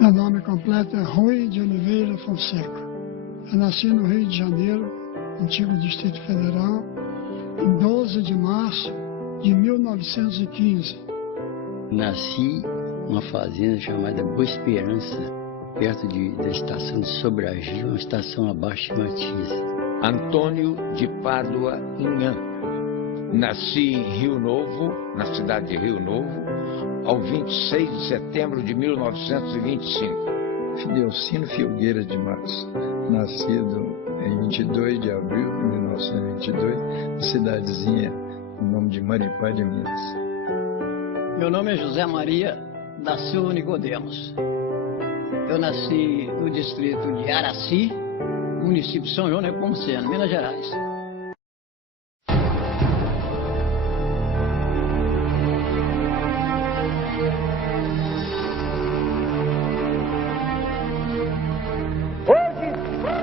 Meu nome completo é Rui de Oliveira Fonseca. Eu nasci no Rio de Janeiro, antigo Distrito Federal, em 12 de março de 1915. Nasci numa fazenda chamada Boa Esperança, perto da estação de Sobradinho, uma estação abaixo de Matias. Antônio de Pádua Inhã. Nasci em Rio Novo, na cidade de Rio Novo, ao 26 de setembro de 1925. Fidelcino Filgueira de Matos, nascido em 22 de abril de 1922, na cidadezinha, no nome de Maripá de Minas. Meu nome é José Maria da Silva Nicodemos. Eu nasci no distrito de Araci, município de São João de Nepomuceno, Minas Gerais.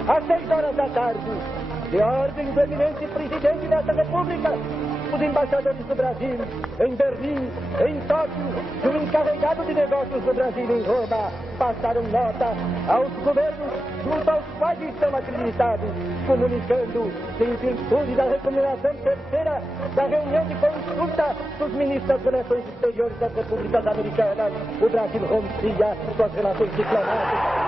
Às 6 horas da tarde, de ordem do eminente presidente desta república, os embaixadores do Brasil em Berlim, em Tóquio e o encarregado de negócios do Brasil em Roma passaram nota aos governos junto aos quais estão acreditados, comunicando que, em virtude da recomendação terceira da reunião de consulta dos ministros das Relações Exteriores das Repúblicas Americanas, o Brasil rompia suas relações diplomáticas.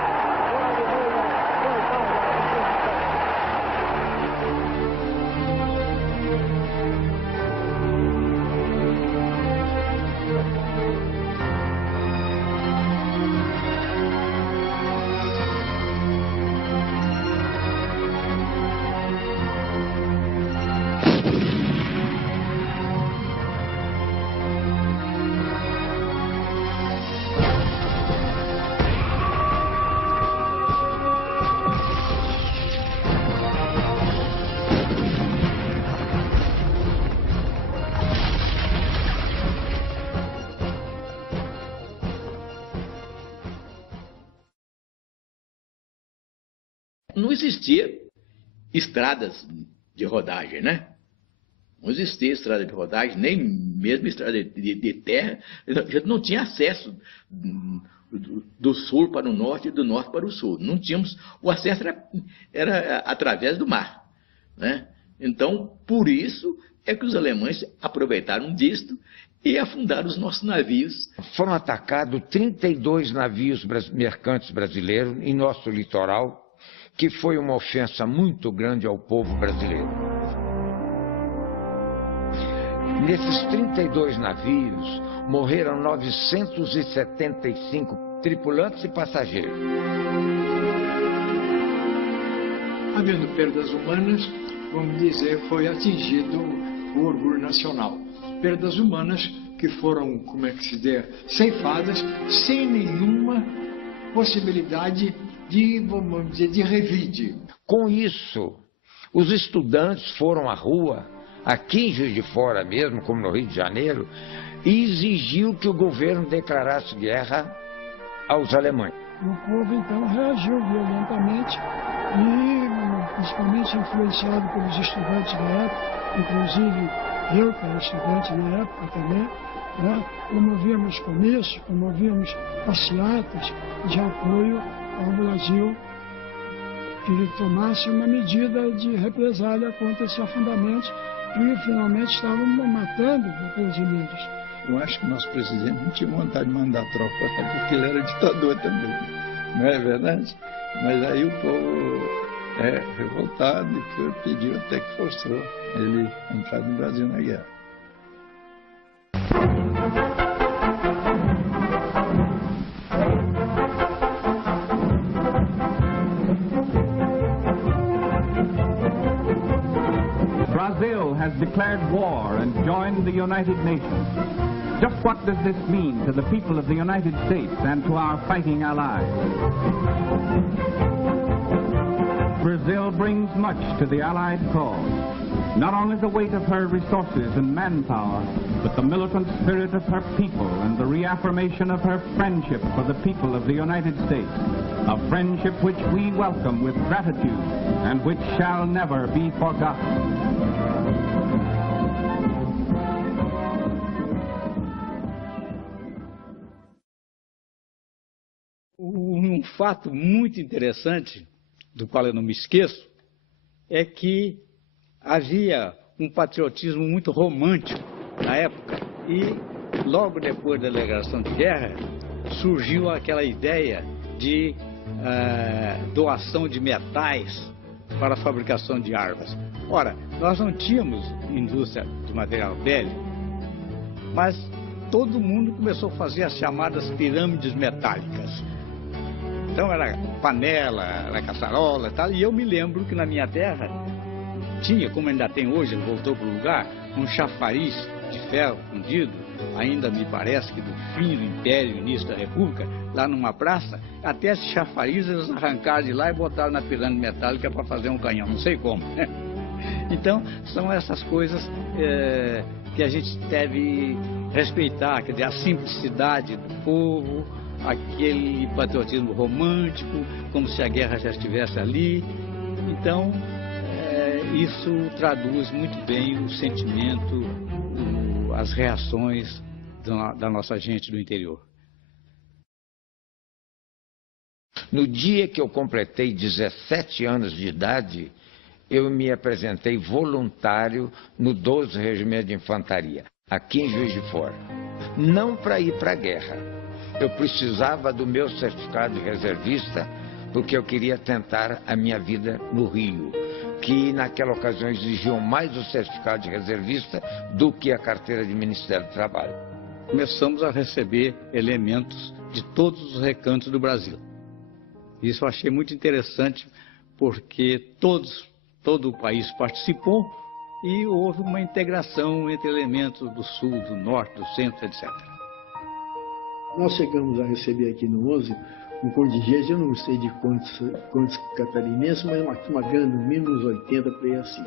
Não existia estradas de rodagem, né? Não existia estrada de rodagem, nem mesmo estrada de terra. A gente não tinha acesso do sul para o norte e do norte para o sul. Não tínhamos, o acesso era através do mar, né? Então, por isso é que os alemães aproveitaram disto e afundaram os nossos navios. Foram atacados 32 navios mercantes brasileiros em nosso litoral, que foi uma ofensa muito grande ao povo brasileiro. Nesses 32 navios, morreram 975 tripulantes e passageiros. Havendo perdas humanas, vamos dizer, foi atingido o orgulho nacional. Perdas humanas que foram, como é que se diz, ceifadas sem nenhuma possibilidade de, vamos dizer, de revide. Com isso, os estudantes foram à rua, aqui em Juiz de Fora mesmo, como no Rio de Janeiro, e exigiu que o governo declarasse guerra aos alemães. O povo, então, reagiu violentamente e, principalmente influenciado pelos estudantes da época, inclusive eu, que era estudante na época também, né, promovíamos comícios, promovíamos passeatas de apoio ao Brasil, que ele tomasse uma medida de represália contra esse afundamento que finalmente estavam matando os brasileiros. Eu acho que o nosso presidente não tinha vontade de mandar tropa, porque ele era ditador também, não é verdade? Mas aí o povo revoltado e pediu até que forçou ele a entrar no Brasil na guerra. Brazil has declared war and joined the United Nations. Just what does this mean to the people of the United States and to our fighting allies? Brazil brings much to the Allied cause. Not only the weight of her resources and manpower, but the militant spirit of her people and the reaffirmation of her friendship for the people of the United States. A friendship which we welcome with gratitude and which shall never be forgotten. O fato muito interessante, do qual eu não me esqueço, é que havia um patriotismo muito romântico na época e logo depois da declaração de guerra surgiu aquela ideia de doação de metais para a fabricação de armas. Ora, nós não tínhamos indústria do material bélico, mas todo mundo começou a fazer as chamadas pirâmides metálicas. Então era panela, era caçarola e tal, e eu me lembro que na minha terra tinha, como ainda tem hoje, ele voltou para o lugar, um chafariz de ferro fundido, ainda me parece que do fim do Império, início da República, lá numa praça, até esse chafariz eles arrancaram de lá e botaram na pirâmide metálica para fazer um canhão, não sei como. Então, são essas coisas que a gente deve respeitar, quer dizer, a simplicidade do povo, aquele patriotismo romântico, como se a guerra já estivesse ali. Então, isso traduz muito bem o sentimento, as reações da nossa gente do interior. No dia que eu completei 17 anos de idade, eu me apresentei voluntário no 12º Regimento de Infantaria, aqui em Juiz de Fora. Não para ir para a guerra. Eu precisava do meu certificado de reservista, porque eu queria tentar a minha vida no Rio, que naquela ocasião exigiam mais o certificado de reservista do que a carteira de Ministério do Trabalho. Começamos a receber elementos de todos os recantos do Brasil. Isso eu achei muito interessante, porque todo o país participou e houve uma integração entre elementos do sul, do norte, do centro, etc. Nós chegamos a receber aqui no 11 um contingente, eu não sei de quantos catarinenses, mas uma grande, no mínimo uns 80 por aí assim.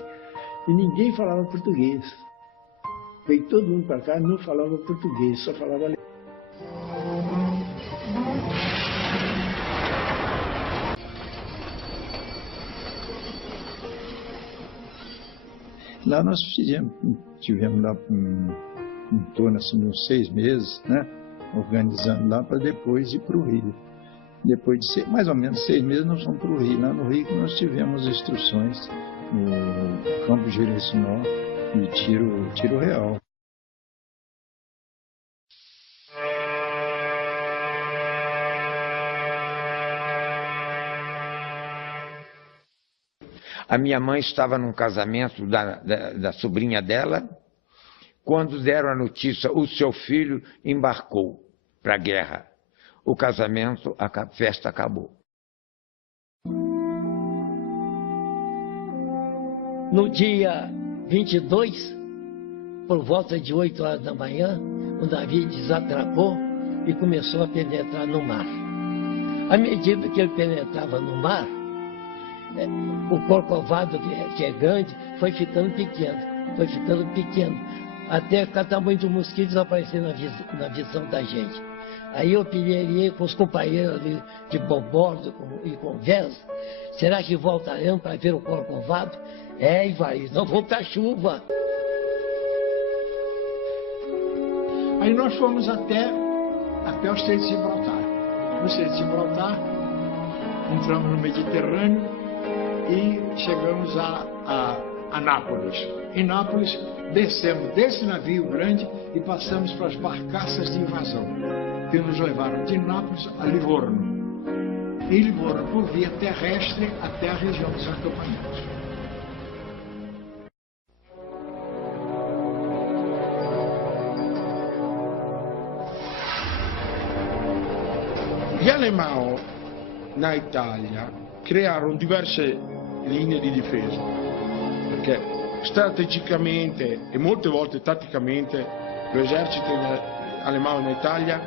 E ninguém falava português. Veio todo mundo para cá e não falava português, só falava alemão. Lá nós tivemos lá em torno assim, uns 6 meses, né, organizando lá para depois ir para o Rio. Depois de mais ou menos 6 meses nós fomos para o Rio. Lá no Rio que nós tivemos instruções no campo de Gerecinó e tiro real. A minha mãe estava num casamento da sobrinha dela, quando deram a notícia, o seu filho embarcou para a guerra. O casamento, a festa acabou. No dia 22, por volta de 8 horas da manhã, o navio desatracou e começou a penetrar no mar. À medida que ele penetrava no mar, o corcovado, que é grande, foi ficando pequeno, até que o tamanho do mosquito desaparecer na visão da gente. Aí eu pilhei com os companheiros ali de bom-bordo e conversa, será que voltaremos para ver o corcovado? Ivaí, não vamos para a chuva. Aí nós fomos até o Estreito de Gibraltar. No Estreito de Gibraltar, entramos no Mediterrâneo e chegamos a Nápoles. Em Nápoles, descemos desse navio grande e passamos para as barcaças de invasão, que nos levaram de Nápoles a Livorno. E Livorno, por via terrestre, até a região dos acampamentos. Gli alemão na Itália crearono diverse linee di difesa, perché strategicamente e molte volte tatticamente l'esercito alemão na Itália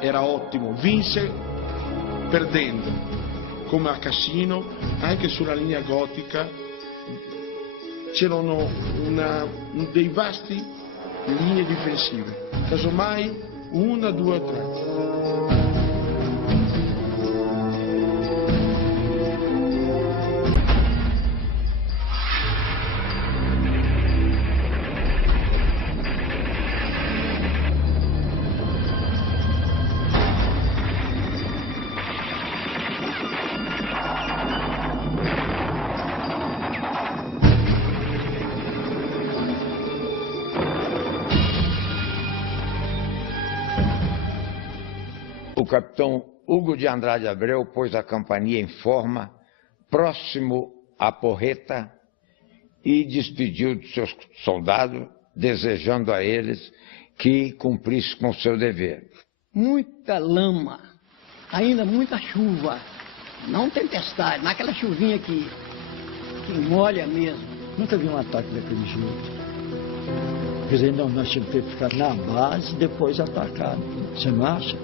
era ottimo, vinse perdendo, come a Cassino, anche sulla linea gotica c'erano dei vasti linee difensive, casomai 1, 2, 3. o capitão Hugo de Andrade Abreu pôs a companhia em forma, próximo à porreta, e despediu de seus soldados, desejando a eles que cumprissem com o seu dever. Muita lama, ainda muita chuva, não tempestade, naquela chuvinha que molha mesmo. Nunca vi um ataque daquele jeito. Quer dizer, não, nós tínhamos que ficar na base e depois atacar. Você não acha?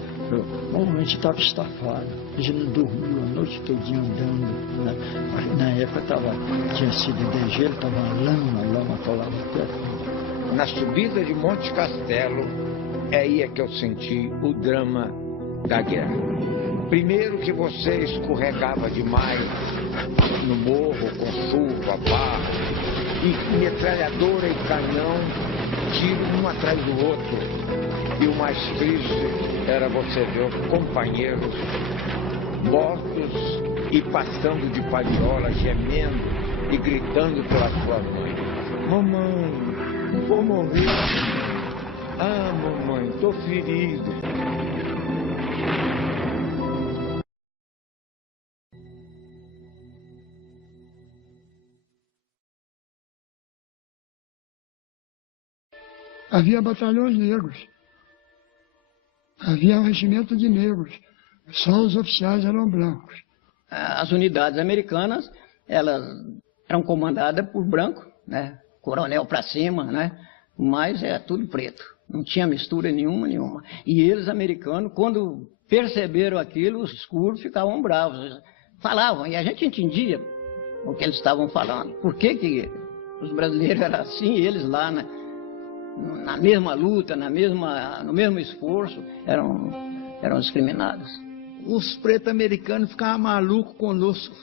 Normalmente estava estafado. A gente não dormiu a noite todinha andando. Né? Na época tinha sido degelo, estava a lama colava até. Na subida de Monte Castelo, é aí que eu senti o drama da guerra. Primeiro que você escorregava demais no morro, com chuva, barro, e metralhadora e canhão, tiro um atrás do outro. E o mais triste era você ver os companheiros mortos e passando de palhola, gemendo e gritando pela sua mãe. Mamãe, vou morrer. Ah, mamãe, tô ferido. Havia batalhões negros, havia um regimento de negros, só os oficiais eram brancos. As unidades americanas, elas eram comandadas por branco, né? Coronel para cima, né? Mas é tudo preto, não tinha mistura nenhuma. E eles, americanos, quando perceberam aquilo, os escuros ficavam bravos, falavam, e a gente entendia o que eles estavam falando. Por que os brasileiros eram assim e eles lá, né? Na mesma luta, no mesmo esforço, eram discriminados. Os pretos americanos ficavam malucos conosco,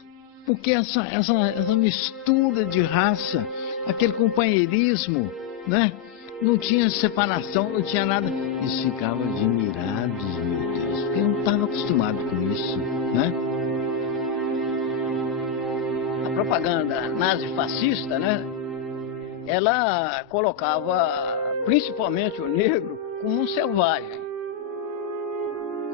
porque essa mistura de raça, aquele companheirismo, né? Não tinha separação, não tinha nada. Eles ficavam admirados, meu Deus, porque não estavam acostumados com isso, né? A propaganda nazi-fascista, né? Ela colocava principalmente o negro como um selvagem.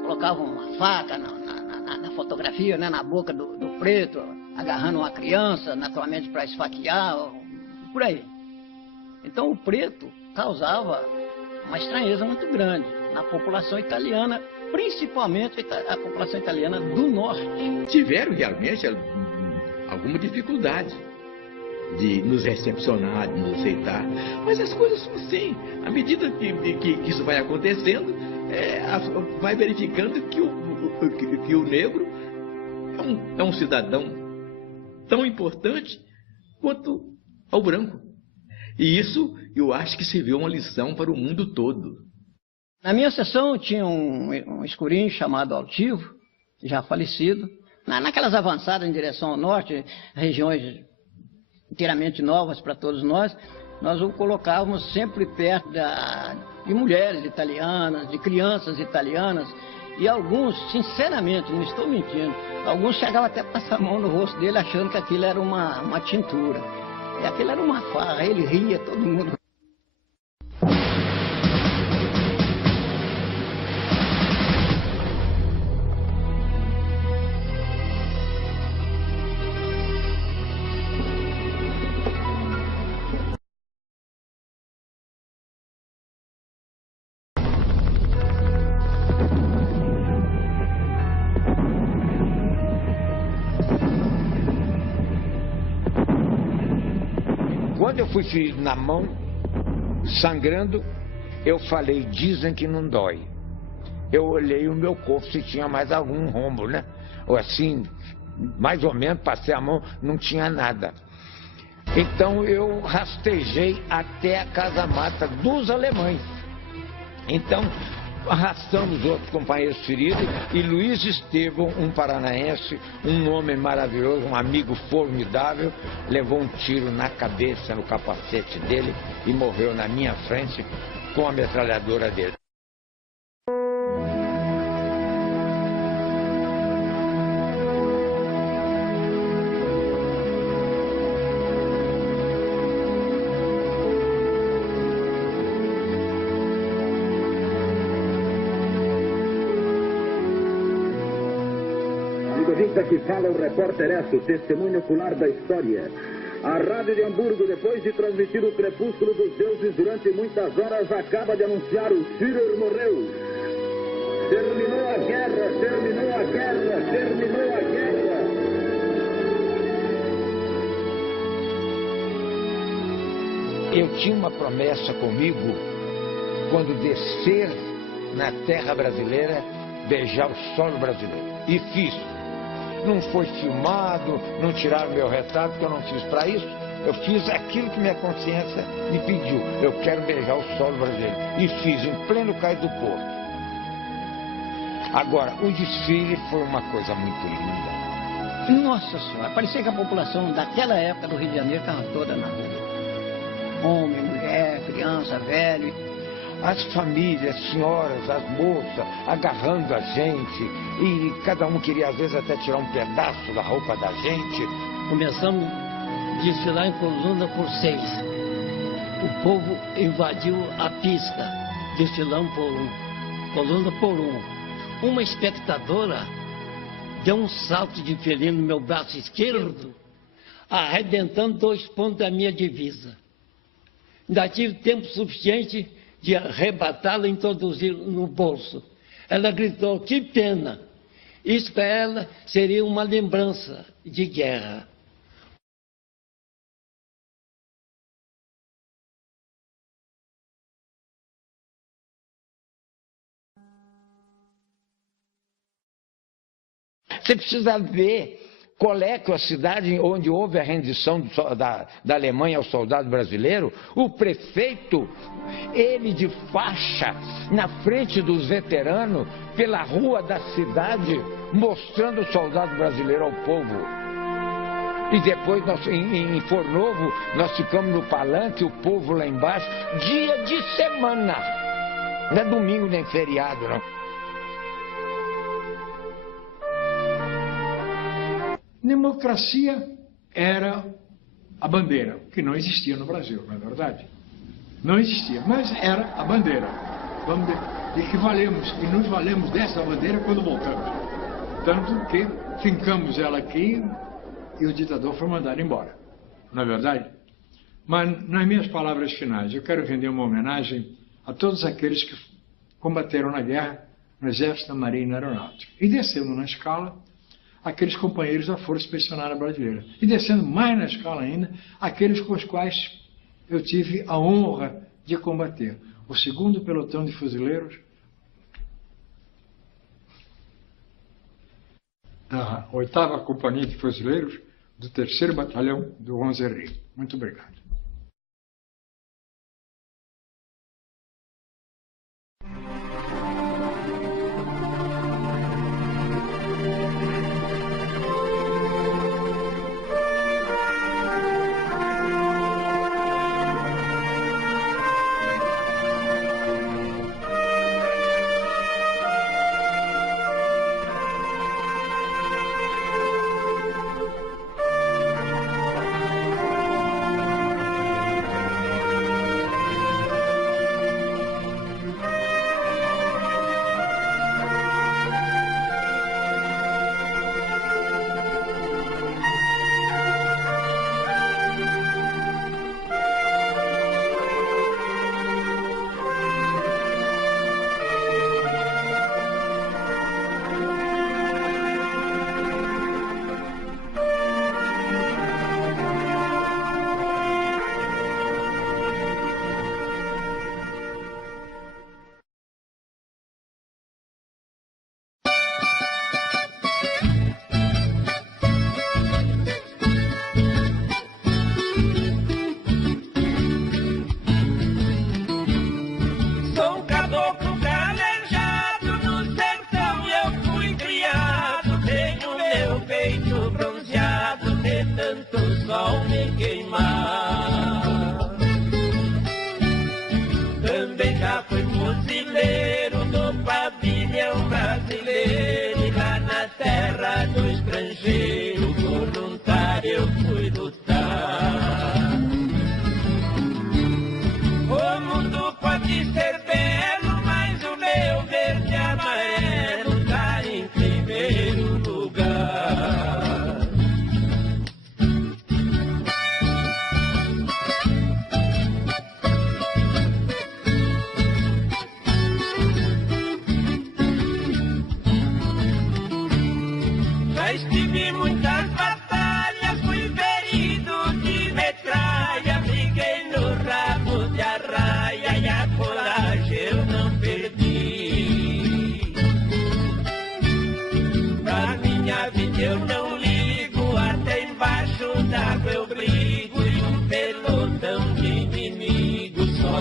Colocava uma faca na fotografia, né, na boca do preto, agarrando uma criança, naturalmente para esfaquear, por aí. Então o preto causava uma estranheza muito grande na população italiana, principalmente a população italiana do norte. Tiveram realmente alguma dificuldade de nos recepcionar, de nos aceitar. Mas as coisas são assim. À medida que isso vai acontecendo, vai verificando que o negro é um cidadão tão importante quanto ao branco. E isso, eu acho que serviu uma lição para o mundo todo. Na minha seção tinha um escurinho chamado Altivo, já falecido. Naquelas avançadas em direção ao norte, regiões inteiramente novas para todos nós o colocávamos sempre perto de mulheres italianas, de crianças italianas, e alguns, sinceramente, não estou mentindo, alguns chegavam até a passar a mão no rosto dele achando que aquilo era uma tintura. E aquilo era uma farra, ele ria, todo mundo. Quando eu fui ferido na mão, sangrando, eu falei, dizem que não dói. Eu olhei o meu corpo se tinha mais algum rombo, né? Ou assim, mais ou menos, passei a mão, não tinha nada. Então eu rastejei até a casa-mata dos alemães. Então arrastamos outros companheiros feridos e Luiz Estevão, um paranaense, um homem maravilhoso, um amigo formidável, levou um tiro na cabeça, no capacete dele e morreu na minha frente com a metralhadora dele. Revista que fala o repórter Esso, testemunho ocular da história. A Rádio de Hamburgo, depois de transmitir o crepúsculo dos deuses durante muitas horas, acaba de anunciar o Führer morreu. Terminou a guerra, terminou a guerra, terminou a guerra. Eu tinha uma promessa comigo, quando descer na terra brasileira, beijar o solo brasileiro. E fiz. Não foi filmado, não tiraram meu retrato, porque eu não fiz para isso. Eu fiz aquilo que minha consciência me pediu. Eu quero beijar o solo brasileiro. E fiz em pleno Cais do Porto. Agora, o desfile foi uma coisa muito linda. Nossa Senhora, parecia que a população daquela época do Rio de Janeiro estava toda na rua. Homem, mulher, criança, velho. As famílias, as senhoras, as moças, agarrando a gente. E cada um queria, às vezes, até tirar um pedaço da roupa da gente. Começamos a desfilar em coluna por 6. O povo invadiu a pista, desfilando por 1, coluna por 1. Uma espectadora deu um salto de felino no meu braço esquerdo, arrebentando 2 pontos da minha divisa. Ainda tive tempo suficiente de arrebatá-la e introduzir no bolso. Ela gritou, que pena. Isso para ela seria uma lembrança de guerra. Você precisa ver qual é que a cidade onde houve a rendição da Alemanha ao soldado brasileiro, o prefeito, ele de faixa, na frente dos veteranos, pela rua da cidade, mostrando o soldado brasileiro ao povo. E depois, em Fornovo, nós ficamos no palanque, o povo lá embaixo, dia de semana. Não é domingo nem feriado, não. Democracia era a bandeira, que não existia no Brasil, não é verdade? Não existia, mas era a bandeira. E que nos valemos dessa bandeira quando voltamos. Tanto que fincamos ela aqui e o ditador foi mandado embora, não é verdade? Mas, nas minhas palavras finais, eu quero render uma homenagem a todos aqueles que combateram na guerra no Exército, na Marinha e na Aeronáutica. E descendo na escala, aqueles companheiros da Força Expedicionária Brasileira. E descendo mais na escala ainda, aqueles com os quais eu tive a honra de combater. O 2º Pelotão de Fuzileiros da 8ª Companhia de Fuzileiros do 3º Batalhão do 11 Rio. Muito obrigado.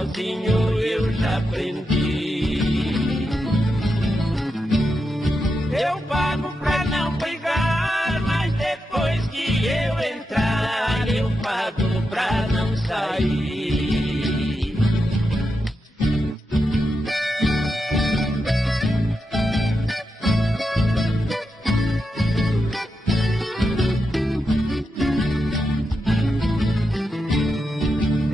sozinho eu já aprendi. Eu pago pra não brigar, mas depois que eu entrar, eu pago pra não sair.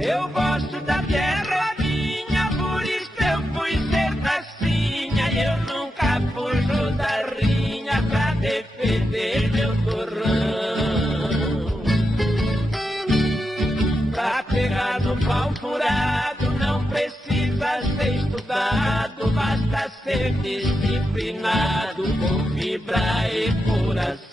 Eu gosto da terra minha, por isso eu fui ser tacinha. Eu nunca fujo da rinha pra defender meu torrão. Pra pegar no pau furado não precisa ser estudado, basta ser disciplinado com fibra e coração.